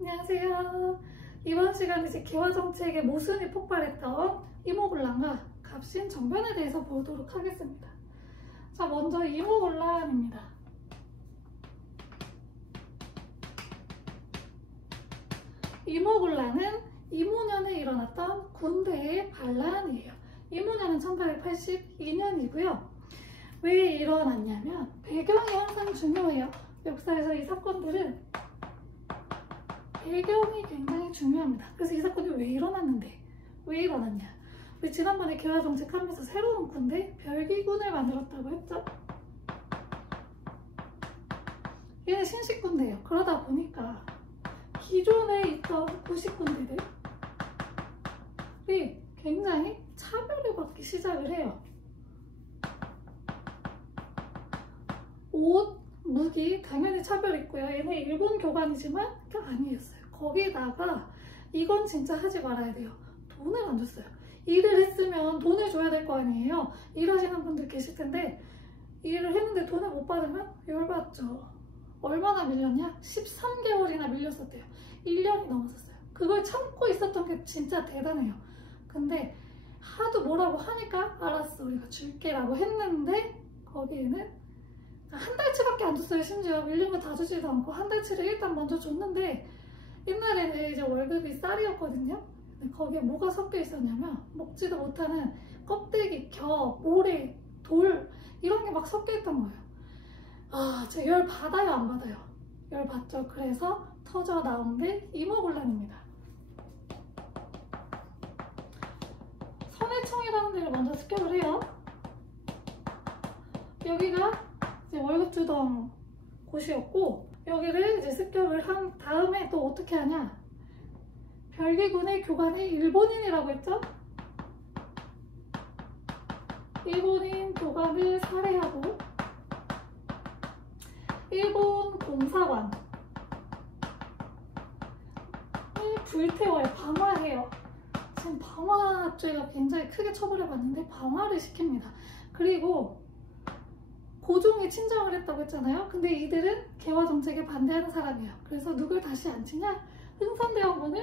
안녕하세요. 이번 시간에 이제 개화정책의 모순이 폭발했던 이모곤란과 갑신 정변에 대해서 보도록 하겠습니다. 자, 먼저 이모곤란입니다. 이모곤란은 이모년에 일어났던 군대의 반란이에요. 이모년은 1882년이고요. 왜 일어났냐면 배경이 항상 중요해요. 역사에서 이 사건들은 배경이 굉장히 중요합니다. 그래서 이 사건이 왜 일어났는데, 왜 일어났냐? 우리 지난번에 개화정책 하면서 새로운 군대 별기군을 만들었다고 했죠? 얘는 신식군대예요. 그러다 보니까 기존에 있던 구식군대들이 굉장히 차별을 받기 시작을 해요. 옷, 무기 당연히 차별이 있고요. 얘네 일본 교관이지만 아니었어요. 거기다가 이건 진짜 하지 말아야 돼요. 돈을 안 줬어요. 일을 했으면 돈을 줘야 될 거 아니에요. 일하시는 분들 계실 텐데 일을 했는데 돈을 못 받으면 열받죠. 얼마나 밀렸냐? 13개월이나 밀렸었대요. 1년이 넘었었어요. 그걸 참고 있었던 게 진짜 대단해요. 근데 하도 뭐라고 하니까 알았어, 우리가 줄게 라고 했는데 거기에는 한 달치밖에 안 줬어요. 심지어 밀린 거 다 주지도 않고 한 달치를 일단 먼저 줬는데, 옛날에는 이제 월급이 쌀이었거든요. 근데 거기에 뭐가 섞여 있었냐면 먹지도 못하는 껍데기, 겨, 모래, 돌 이런 게 막 섞여 있던 거예요. 아, 저 열 받아요, 안 받아요? 열 받죠. 그래서 터져 나온 게 이모곤란입니다. 선해청이라는 데를 먼저 습격을 해요. 여기가 이제 월급 주던 곳이었고, 여기를 이제 습격을 한 다음에 또 어떻게 하냐? 별기군의 교관이 일본인이라고 했죠? 일본인 교관을 살해하고 일본 공사관을 불태워요. 방화해요. 지금 방화죄가 굉장히 크게 처벌을 받는데 방화를 시킵니다. 그리고 고종이 친정을 했다고 했잖아요. 근데 이들은 개화정책에 반대하는 사람이에요. 그래서 누굴 다시 앉히냐? 흥선대원군을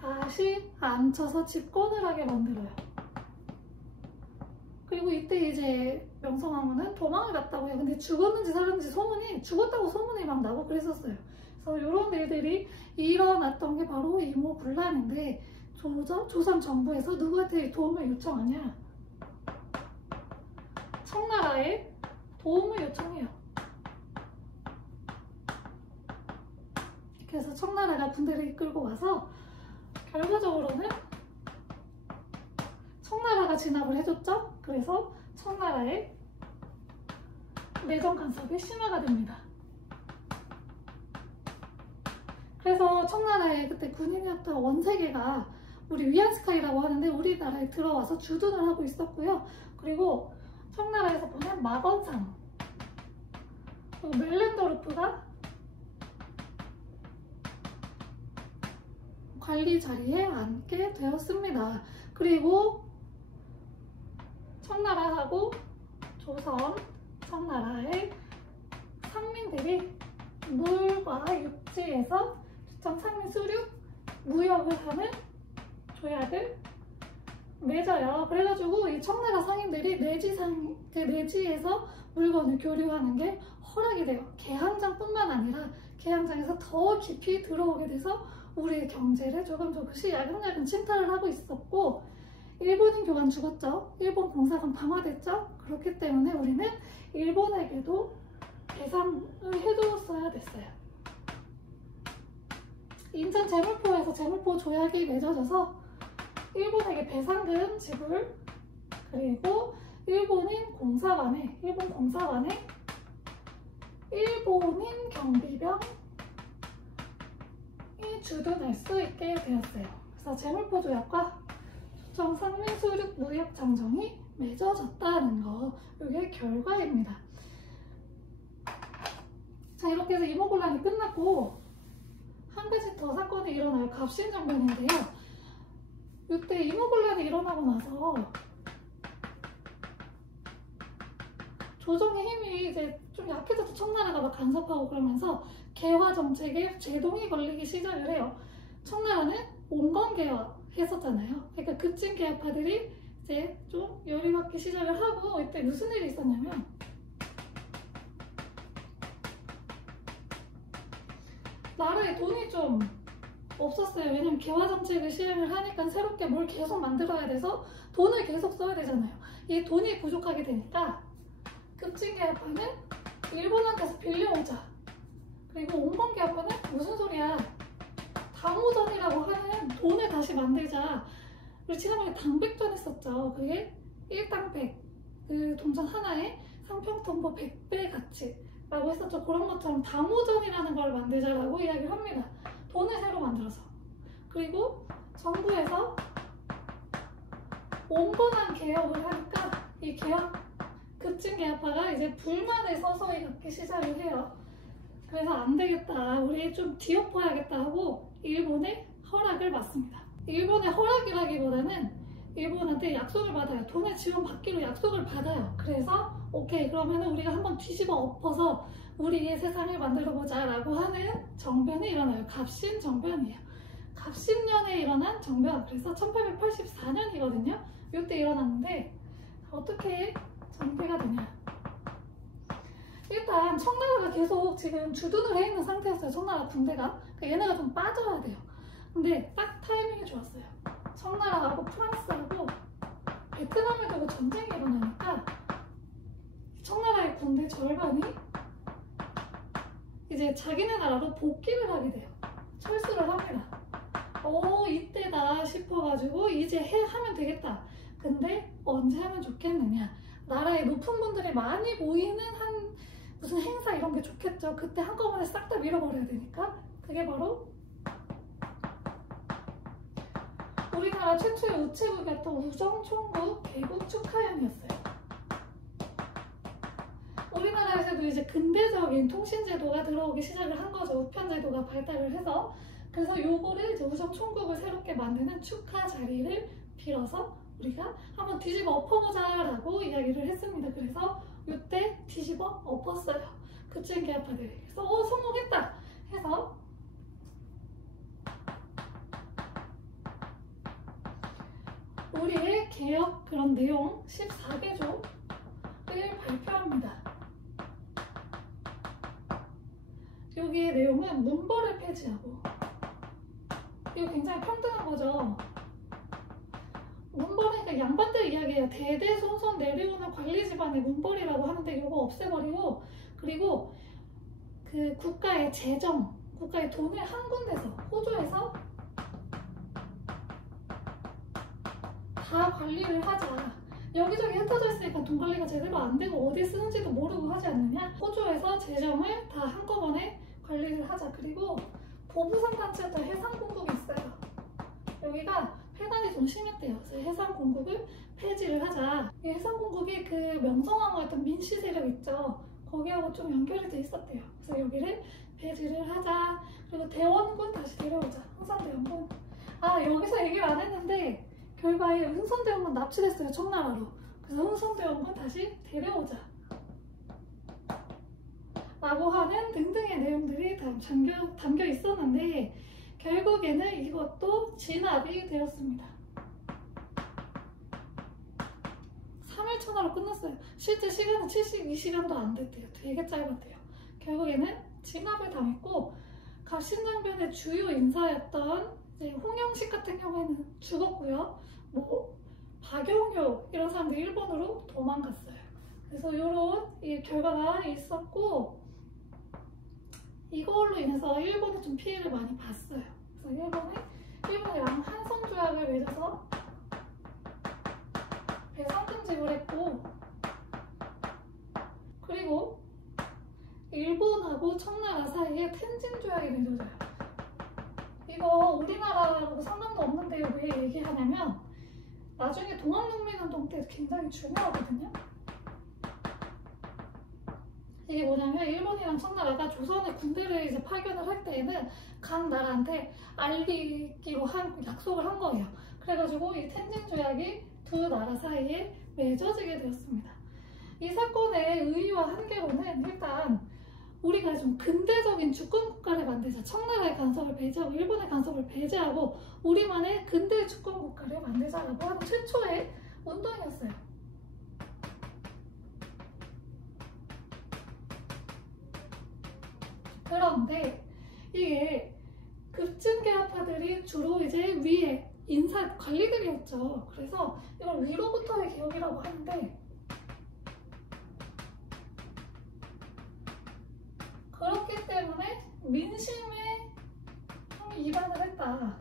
다시 앉혀서 집권을 하게 만들어요. 그리고 이때 이제 명성황후는 도망을 갔다고 해요. 근데 죽었는지 살았는지 죽었다고 소문이 막 나고 그랬었어요. 그래서 이런 일들이 일어났던 게 바로 이모곤란인데, 조선 정부에서 누구한테 도움을 요청하냐? 청나라에 도움을 요청해요. 그래서 청나라가 군대를 이끌고 와서 결과적으로는 청나라가 진압을 해줬죠. 그래서 청나라의 내정 간섭이 심화가 됩니다. 그래서 청나라의 그때 군인이었던 원세계가 우리 위안스카이라고 하는데 우리나라에 들어와서 주둔을 하고 있었고요. 그리고 청나라에서 보면 마건상, 그리고 멜렌더르프가 관리 자리에 앉게 되었습니다. 그리고 청나라하고 조선, 청나라의 상민들이 물과 육지에서 상민 수륙 무역을 하는 조약을 맺어요. 그래가지고 이 청나라 상인들이 내지에서 물건을 교류하는 게 허락이 돼요. 개항장뿐만 아니라 개항장에서 더 깊이 들어오게 돼서 우리의 경제를 조금씩 야금야금 침탈을 하고 있었고, 일본인 교관 죽었죠. 일본 공사관 방화됐죠. 그렇기 때문에 우리는 일본에게도 배상을 해줬어야 됐어요. 인천 제물포에서 제물포 조약이 맺어져서 일본에게 배상금 지불, 그리고 일본 공사관에 일본인 경비병이 주둔할 수 있게 되었어요. 그래서 제물포 조약과 조정 상민수륙 무역 장정이 맺어졌다는 거, 이게 결과입니다. 자, 이렇게 해서 이모곤란이 끝났고, 한 가지 더 사건이 일어나요. 갑신정변인데요. 이때 이모곤란이 일어나고 나서 조정의 힘이 이제 좀 약해져서 청나라가 막 간섭하고 그러면서 개화 정책에 제동이 걸리기 시작을 해요. 청나라는 온건 개화 했었잖아요. 그러니까 급진 개화파들이 이제 좀 열이 받기 시작을 하고, 이때 무슨 일이 있었냐면 나라에 돈이 좀 없었어요. 왜냐면 개화 정책을 시행을 하니까 새롭게 뭘 계속 만들어야 돼서 돈을 계속 써야 되잖아요. 이 돈이 부족하게 되니까 급진개혁파는 일본한테서 빌려오자. 그리고 온건개혁파는 무슨 소리야, 당호전이라고 하는 돈을 다시 만들자. 우리 지난번에 당백전 했었죠. 그게 1당백, 그 동전 하나에 상평통보 100배 가치라고 했었죠. 그런 것처럼 당호전이라는 걸 만들자라고 이야기를 합니다. 돈을 새로 만들어서. 그리고 정부에서 온건한 개혁을 하니까 이 급진개혁파가 이제 불만을 서서히 갖기 시작을 해요. 그래서 안 되겠다, 우리 좀 뒤엎어야겠다 하고 일본의 허락을 받습니다. 일본의 허락이라기보다는 일본한테 약속을 받아요. 돈을 지원받기로 약속을 받아요. 그래서 오케이, 그러면 우리가 한번 뒤집어 엎어서 우리의 세상을 만들어보자 라고 하는 정변이 일어나요. 갑신 정변이에요. 갑신년에 일어난 정변. 그래서 1884년이거든요. 이때 일어났는데 어떻게 전개가 되냐. 일단 청나라가 계속 지금 주둔을 해 있는 상태였어요. 청나라 군대가. 그러니까 얘네가 좀 빠져야 돼요. 근데 딱 타이밍이 좋았어요. 청나라하고 프랑스하고 베트남을 두고 전쟁이 일어나니까 청나라의 군대 절반이 이제 자기네 나라로 복귀를 하게 돼요. 철수를 합니다. 이때다 싶어가지고 이제 하면 되겠다. 근데 언제 하면 좋겠느냐. 나라에 높은 분들이 많이 모이는 한 무슨 행사 이런 게 좋겠죠. 그때 한꺼번에 싹 다 밀어버려야 되니까. 그게 바로 우리나라 최초의 우체국이었던 우정총국 개국 축하연이었어요. 우리나라에서도 이제 근대적인 통신제도가 들어오기 시작을 한 거죠. 우편제도가 발달을 해서. 그래서 요거를 이제 우정총국을 새롭게 만드는 축하 자리를 빌어서 우리가 한번 뒤집어 엎어보자 라고 이야기를 했습니다. 그래서 이때 뒤집어 엎었어요. 급진개혁파들이. 그래서 성공했다 해서 우리의 개혁 그런 내용 14개조를 발표합니다. 여기의 내용은 문벌을 폐지하고, 이거 굉장히 평등한 거죠. 문벌이니까 양반들 이야기예요. 대대손손 내려오는 관리 집안의 문벌이라고 하는데 이거 없애버리고, 그리고 그 국가의 재정, 국가의 돈을 한 군데서 호조해서 다 관리를 하자. 여기저기 흩어져 있으니까 돈 관리가 제대로 안 되고 어디에 쓰는지도 모르고 하지 않느냐. 호조해서 재정을 다 한꺼번에 관리를 하자. 그리고 보부상 단체였던 해상공국이 있어요. 여기가 폐단이 좀 심했대요. 그래서 해상공국을 폐지를 하자. 이 해상공국이 그 명성황후였던 민씨 세력 있죠. 거기하고 좀 연결이 돼 있었대요. 그래서 여기를 폐지를 하자. 그리고 대원군 다시 데려오자. 흥선대원군. 여기서 얘기를 안 했는데 결과에 흥선대원군 납치됐어요. 청나라로. 그래서 흥선대원군 다시 데려오자 라고 하는 등등의 내용들이 담겨 있었는데 결국에는 이것도 진압이 되었습니다. 3일 천하로 끝났어요. 실제 시간은 72시간도 안 됐대요. 되게 짧았대요. 결국에는 진압을 당했고, 갑신정변의 주요 인사였던 홍영식 같은 경우에는 죽었고요. 박용효 이런 사람들이 일본으로 도망갔어요. 그래서 이런 결과가 있었고, 이걸로 인해서 일본이 좀 피해를 많이 봤어요. 그래서 일본이랑 한성조약을 맺어서 배상 금지를 했고, 그리고 일본하고 청나라 사이에 텐진조약이 맺어져요. 이거 우리나라하고 상관도 없는데 왜 얘기하냐면 나중에 동학농민운동 때 굉장히 중요하거든요. 이게 뭐냐면 일본이랑 청나라가 조선에 군대를 이제 파견을 할 때에는 각 나라한테 알리기로 약속을 한 거예요. 그래가지고 이 텐진 조약이 두 나라 사이에 맺어지게 되었습니다. 이 사건의 의의와 한계로는 일단 우리가 좀 근대적인 주권 국가를 만들자. 청나라의 간섭을 배제하고 일본의 간섭을 배제하고 우리만의 근대 주권 국가를 만들자라고 하는 최초의 운동이었어요. 그런데 이게 급진개혁파들이 주로 이제 위에 인사 관리들이었죠. 그래서 이걸 위로부터의 개혁이라고 하는데, 그렇기 때문에 민심에 이반을 했다.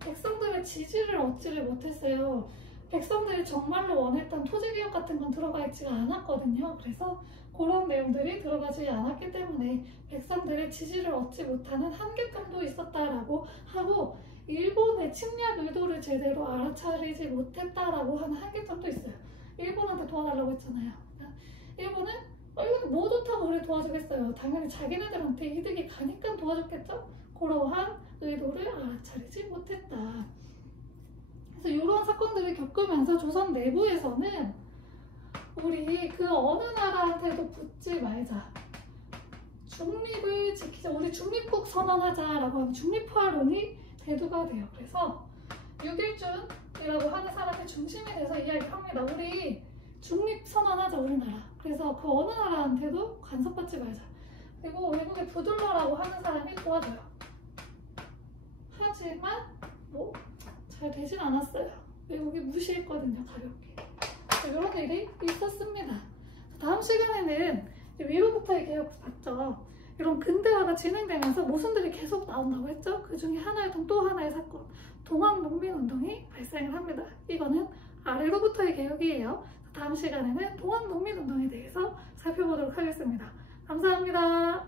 백성들의 지지를 얻지를 못했어요. 백성들이 정말로 원했던 토지개혁 같은 건 들어가 있지가 않았거든요. 그래서 그런 내용들이 들어가지 않았기 때문에 백성들의 지지를 얻지 못하는 한계점도 있었다라고 하고, 일본의 침략 의도를 제대로 알아차리지 못했다라고 하는 한계점도 있어요. 일본한테 도와달라고 했잖아요. 일본은 뭐 좋다고 우리 도와주겠어요. 당연히 자기네들한테 이득이 가니까 도와줬겠죠? 그러한 의도를 알아차리지 못했다. 그래서 이런 사건들을 겪으면서 조선 내부에서는 우리 그 어느 나라한테도 붙지 말자. 중립을 지키자. 우리 중립국 선언하자라고 하는 중립화론이 대두가 돼요. 그래서 육일준이라고 하는 사람의 중심이 돼서 이야기를 합니다. 우리 중립 선언하자, 우리나라. 그래서 그 어느 나라한테도 간섭받지 말자. 그리고 외국의 부들러라고 하는 사람이 도와줘요. 하지만 뭐 잘 되진 않았어요. 외국이 무시했거든요, 가볍게. 이런 일이 있었습니다. 다음 시간에는 위로부터의 개혁 봤죠. 이런 근대화가 진행되면서 모순들이 계속 나온다고 했죠. 그 중에 하나였던 또 하나의 사건, 동학농민운동이 발생을 합니다. 이거는 아래로부터의 개혁이에요. 다음 시간에는 동학농민운동에 대해서 살펴보도록 하겠습니다. 감사합니다.